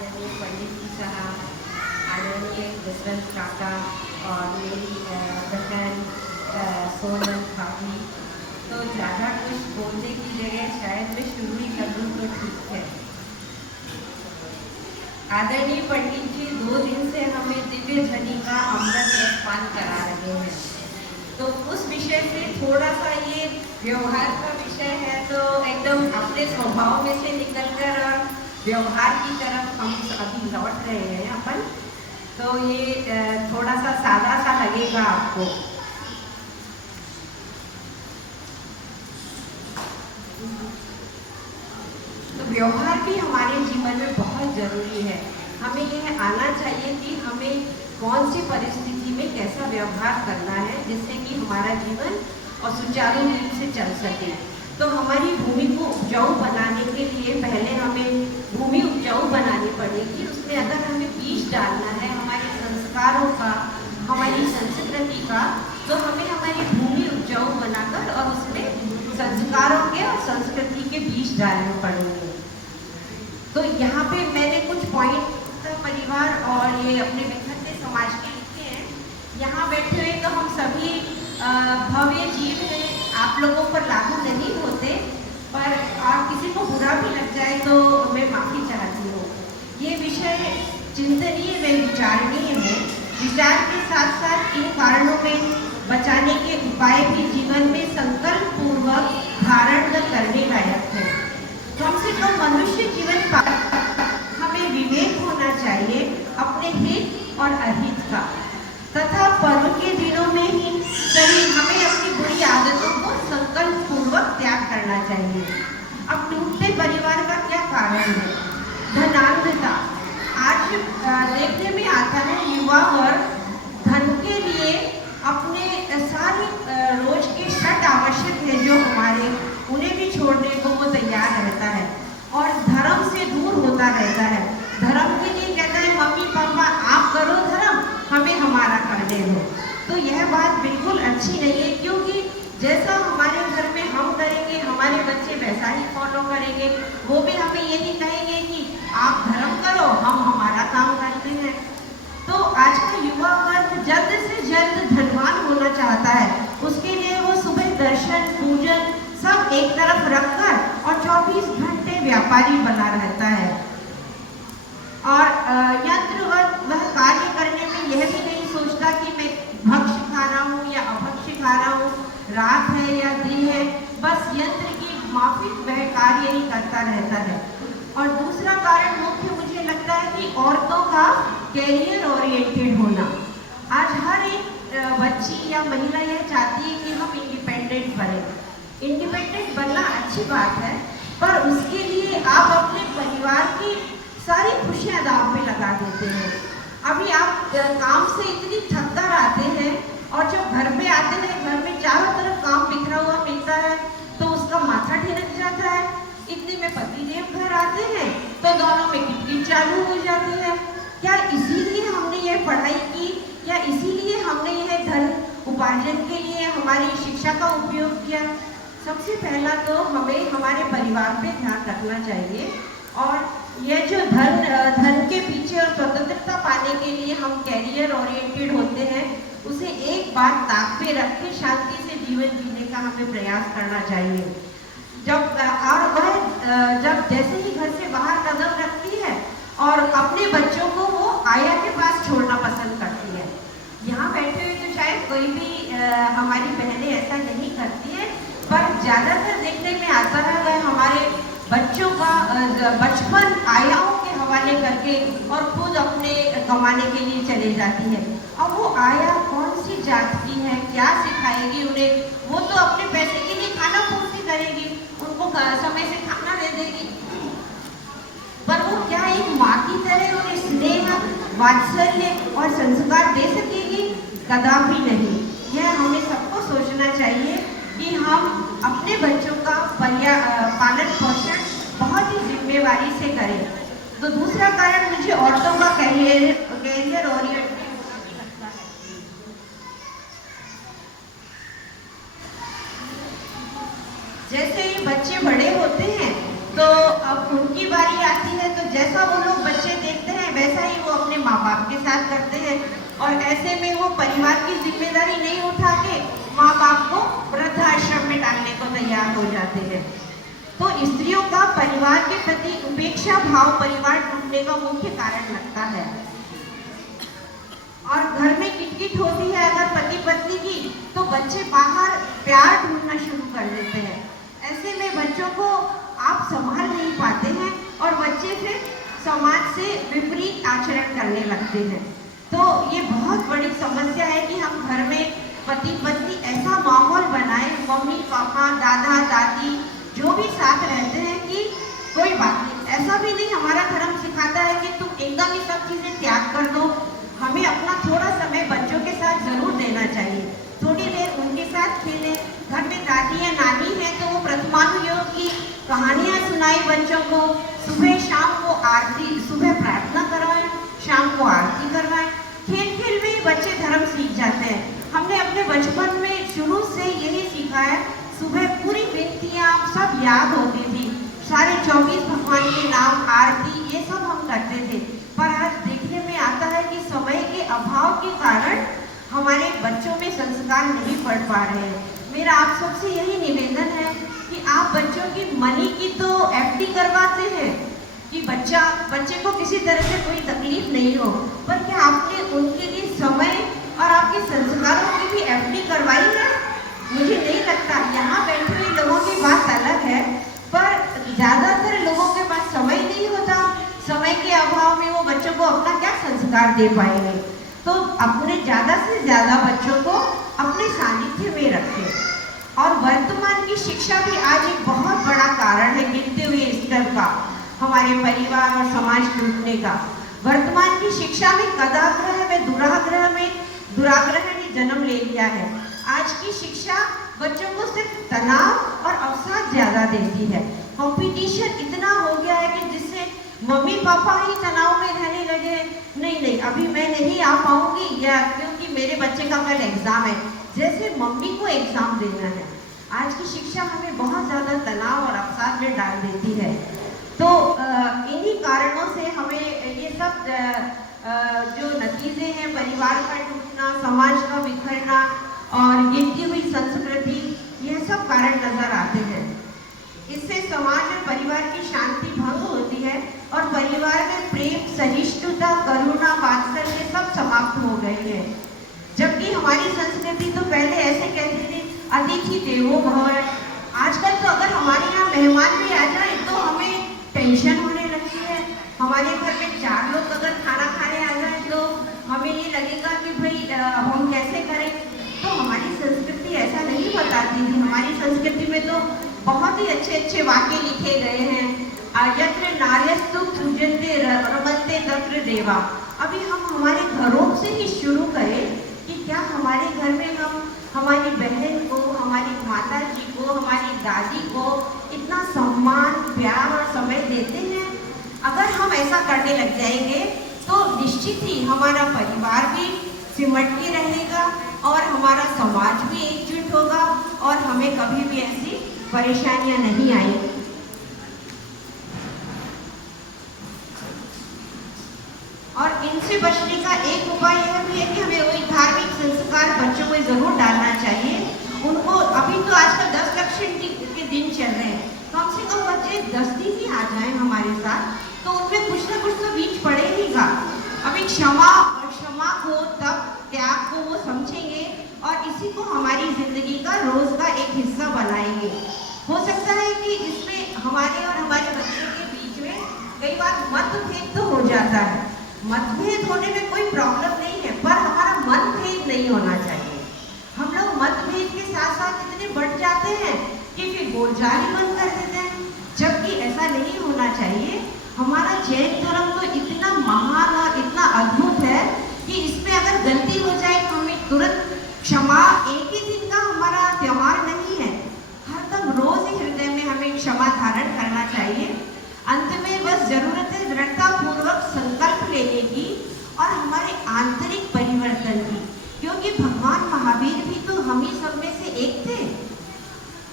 आदरणीय पंडित जी साहब, आदरणीय जसवंत काका और मेरी बहन सोनल भाभी। तो ज़्यादा कुछ बोलने की जगह शायद मैं शुरू ही कर दूँ तो ठीक है। आदरणीय पंडित जी 2 दिन से हमें दिव्य ध्वनि का अमृत रसपान करा रहे हैं। तो उस विषय से थोड़ा सा ये व्यवहार का विषय है, तो एकदम अपने स्वभाव में से निकलकर और व्यवहार की तरफ हम अभी लौट रहे हैं अपन। तो ये थोड़ा सा सादा सा लगेगा आपको। तो व्यवहार भी हमारे जीवन में बहुत ज़रूरी है। हमें यह आना चाहिए कि हमें कौन सी परिस्थिति में कैसा व्यवहार करना है जिससे कि हमारा जीवन और सुचारू रूप से चल सके। तो हमारी भूमि को उपजाऊ बनाने के लिए पहले हमें भूमि उपजाऊ बनानी पड़ेगी। उसमें अगर हमें बीज डालना है हमारे संस्कारों का, हमारी संस्कृति का, तो हमें हमारी भूमि उपजाऊ बनाकर और उसमें संस्कारों के और संस्कृति के बीज डालने पड़ेंगे। तो यहाँ पे मैंने कुछ पॉइंट परिवार और ये अपने विखंडे समाज के लिखे हैं। यहाँ बैठे हुए तो हम सभी भव्य जीव हैं, आप लोगों पर लागू नहीं होते, पर और किसी को बुरा भी लग जाए तो मैं माफ़ी चाहती हूँ। ये विषय चिंतनीय व विचारणीय है। विचार के साथ साथ इन कारणों में बचाने के उपाय भी जीवन में संकल्प पूर्वक धारण करने लायक है। कम से कम मनुष्य जीवन पर हमें विवेक होना चाहिए अपने हित और अहित का, तथा पर्व के दिनों में ही सही हमें अपनी बुरी आदतों को संकल्प पूर्वक त्याग करना चाहिए। अब टूटते परिवार का क्या कारण है? धनांधता। आज देखने में आता है युवा वर्ग धन के लिए अपने सारे रोज के षट आवश्यक है जो हमारे, उन्हें भी छोड़ने को वो तैयार रहता है और धर्म से दूर होता रहता है। धर्म के लिए कहता है मम्मी पापा आप करो धर्म, हमें हमारा करने दो। तो यह बात बिल्कुल अच्छी नहीं है, क्योंकि जैसा हमारे घर में हम करेंगे हमारे बच्चे वैसा ही फॉलो करेंगे। वो भी हमें ये नहीं कहेंगे कि आप धर्म करो हम हमारा काम करते हैं। तो आज का युवा वर्ग जल्द से जल्द धनवान होना चाहता है। उसके लिए वो सुबह दर्शन पूजन सब एक तरफ रखकर और 24 घंटे व्यापारी बना रहता है और यंत्रवत वह कार्य करने में यह भी नहीं सोचता कि मैं भक्ष्य खा रहा हूँ या अभक्ष्य खा रहा हूँ, रात है या दिन है, बस यंत्र की माफिक वह कार्य ही करता रहता है। और दूसरा कारण मुख्य मुझे लगता है कि औरतों का कैरियर ओरिएंटेड होना। आज हर एक बच्ची या महिला यह चाहती है कि हम इंडिपेंडेंट बने। इंडिपेंडेंट बनना अच्छी बात है, पर उसके लिए आप अपने परिवार की सारी खुशियां दांव पे लगा देते हैं। अभी आप काम से इतनी थक कर आते हैं और जब घर पे आते हैं घर में चारों तरफ काम बिखरा हुआ मिलता है तो उसका माथा ठिनक जाता है। इतने में पतिदेव घर आते हैं तो दोनों में किटकिट चालू हो जाती है। क्या इसीलिए हमने यह पढ़ाई की या इसीलिए हमने यह धन उपार्जन के लिए हमारी शिक्षा का उपयोग किया? सबसे पहला तो हमें हमारे परिवार पे ध्यान रखना चाहिए और यह जो धन के पीछे और स्वतंत्रता पाने के लिए हम कैरियर ओरिएंटेड होते हैं, उसे एक बार ताक पे रख के शांति से जीवन जीने का हमें प्रयास करना चाहिए। जब जैसे ही घर से बाहर कदम रखती है और अपने बच्चों को वो आया के पास छोड़ना पसंद करती है। यहाँ बैठे हुए तो शायद कोई भी हमारी बहनें ऐसा नहीं करती है, पर ज़्यादातर देखने में आता है वह हमारे बच्चों का बचपन आयाओं के हवाले करके और खुद अपने कमाने के लिए चले जाती है। अब वो आया कौन सी जात की है, क्या सिखाएगी उन्हें? वो तो अपने पैसे के लिए खाना पूर्ति करेगी, उनको समय से खाना दे देगी, पर वो क्या एक माँ की तरह उन्हें स्नेह वात्सल्य और संस्कार दे सकेगी? कदापि नहीं। यह हमें सबको सोचना चाहिए कि हम अपने बच्चों का पालन पोषण बहुत ही जिम्मेवारी से करें। तो दूसरा कारण मुझे औरतों का कैरियर ओरिएंटेड लगता है। जैसे ही बच्चे बड़े होते हैं तो अब जब उनकी बारी आती है तो जैसा वो लोग बच्चे देखते हैं वैसा ही वो अपने माँ बाप के साथ करते हैं, और ऐसे में वो परिवार की जिम्मेदारी नहीं उठा के माँ बाप को वृद्धाश्रम में डालने को तैयार हो जाते हैं। तो स्त्रियों का परिवार के प्रति उपेक्षा भाव परिवार टूटने का मुख्य कारण लगता है। और घर में किटकिट होती है अगर पति पत्नी की, तो बच्चे बाहर प्यार ढूंढना शुरू कर देते हैं। ऐसे में बच्चों को आप संभाल नहीं पाते हैं और बच्चे फिर समाज से विपरीत आचरण करने लगते हैं। तो ये बहुत बड़ी समस्या है कि हम घर में पति पत्नी ऐसा माहौल बनाए, मम्मी पापा दादा दादी जो भी साथ रहते हैं कि कोई बात नहीं, ऐसा भी नहीं, हमारा धर्म सिखाता है कि तुम एकदम ही सब चीज़ें त्याग कर दो। हमें अपना थोड़ा समय बच्चों के साथ जरूर देना चाहिए, थोड़ी देर उनके साथ खेलें। घर में दादी या नानी है तो वो प्रथमानुयोग की कहानियाँ सुनाई बच्चों को, सुबह शाम को आरती, सुबह प्रार्थना करवाएं, शाम को आरती करवाएं। खेल खेल में बच्चे धर्म सीख जाते हैं। हमने अपने बचपन में शुरू से यही सीखा है, सुबह पूरी विनतियाँ सब याद होती थी, सारे 24 भगवान के नाम, आरती, ये सब हम करते थे। पर आज देखने में आता है कि समय के अभाव के कारण हमारे बच्चों में संस्कार नहीं पढ़ पा रहे हैं। मेरा आप सबसे यही निवेदन है कि आप बच्चों की मनी की तो एफडी करवाते हैं कि बच्चे को किसी तरह से कोई तकलीफ नहीं हो, पर क्या आपने उनके लिए समय और आपके संस्कारों की भी एफडी करवाई है? मुझे नहीं लगता। यहाँ बैठे हुए लोगों की बात अलग है, पर ज़्यादातर लोगों के पास समय नहीं होता। समय के अभाव में वो बच्चों को अपना क्या संस्कार दे पाएंगे। तो अपने ज़्यादा से ज़्यादा बच्चों को अपने सानिध्य में रखें। और वर्तमान की शिक्षा भी आज एक बहुत बड़ा कारण है गिरते हुए स्तर का, हमारे परिवार और समाज टूटने का। वर्तमान की शिक्षा में कदाग्रह में दुराग्रह ने जन्म ले लिया है। आज की शिक्षा बच्चों को सिर्फ तनाव और अवसाद ज़्यादा देती है। कंपटीशन इतना हो गया है कि जिससे मम्मी पापा ही तनाव में रहने लगे, नहीं अभी मैं नहीं आ पाऊंगी, या क्योंकि मेरे बच्चे का कल एग्जाम है, जैसे मम्मी को एग्जाम देना है। आज की शिक्षा हमें बहुत ज़्यादा तनाव और अवसाद में डाल देती है। तो इन्हीं कारणों से हमें ये सब जो नतीजे हैं, परिवार का टूटना, समाज का बिखरना और गिरती हुई संस्कृति, यह सब कारण नजर आते हैं। इससे समाज और परिवार की शांति भंग होती है और परिवार में प्रेम, सहिष्णुता, करुणा, वात्सल्य सब समाप्त हो गए हैं। जबकि हमारी संस्कृति तो पहले ऐसे कहती थी, अतिथि देवो भव। आजकल तो अगर हमारे यहाँ मेहमान भी आ जाए तो हमें टेंशन होने लगती है। हमारे घर में 4 लोग अगर खाना खाने आ जाए तो हमें ये लगेगा कि भाई अब हम कैसे करें। तो हमारी संस्कृति ऐसा नहीं बताती थी। हमारी संस्कृति में तो बहुत ही अच्छे वाक्य लिखे गए हैं, यत्र नार्यस्तु पूजन्ते रमन्ते तत्र देवा। अभी हम हमारे घरों से ही शुरू करें कि क्या हमारे घर में हम हमारी बहन को, हमारी माता जी को, हमारी दादी को इतना सम्मान, प्यार और समय देते हैं। अगर हम ऐसा करने लग जाएंगे तो निश्चित ही हमारा परिवार भी सिमट के रहेगा और हमारा समाज भी एकजुट होगा और हमें कभी भी ऐसी परेशानियां नहीं आएंगी। और इनसे बचने का एक उपाय यह भी है कि हमें वही धार्मिक संस्कार बच्चों में जरूर डालना चाहिए। उनको अभी तो आजकल 10 लक्षण के दिन चल रहे हैं, कम से कम बच्चे 10 दिन ही आ जाएं हमारे साथ, तो उनमें कुछ ना कुछ तो बीज पड़ेगा। अभी क्षमा को, तब त्याग को वो समझेंगे और इसी को हमारी जिंदगी का रोज का एक हिस्सा बनाएंगे। हो सकता है कि इसमें हमारे और हमारे बच्चों के बीच में कई बार मतभेद तो हो जाता है। मतभेद होने में कोई प्रॉब्लम नहीं है, पर हमारा मतभेद नहीं होना चाहिए। हम लोग मतभेद के साथ साथ इतने बढ़ जाते हैं कि फिर बोलचाल ही बंद कर देते हैं, जबकि ऐसा नहीं होना चाहिए। हमारा जैन धर्म तो इतना महान और इतना अद्भुत है कि इसमें अगर गलती हो जाए तो हमें तुरंत क्षमा, एक ही दिन का हमारा त्योहार नहीं है, हरदम रोज ही हृदय में हमें क्षमा धारण करना चाहिए। अंत में बस जरूरत है दृढ़ता पूर्वक संकल्प लेने की और हमारे आंतरिक परिवर्तन की, क्योंकि भगवान महावीर भी तो हम ही सब में से एक थे।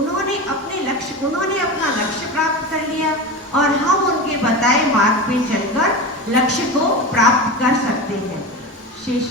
उन्होंने अपने लक्ष्य उन्होंने अपना लक्ष्य प्राप्त कर लिया और हम उनके बताए मार्ग पे चलकर लक्ष्य को प्राप्त कर सकते हैं। शेष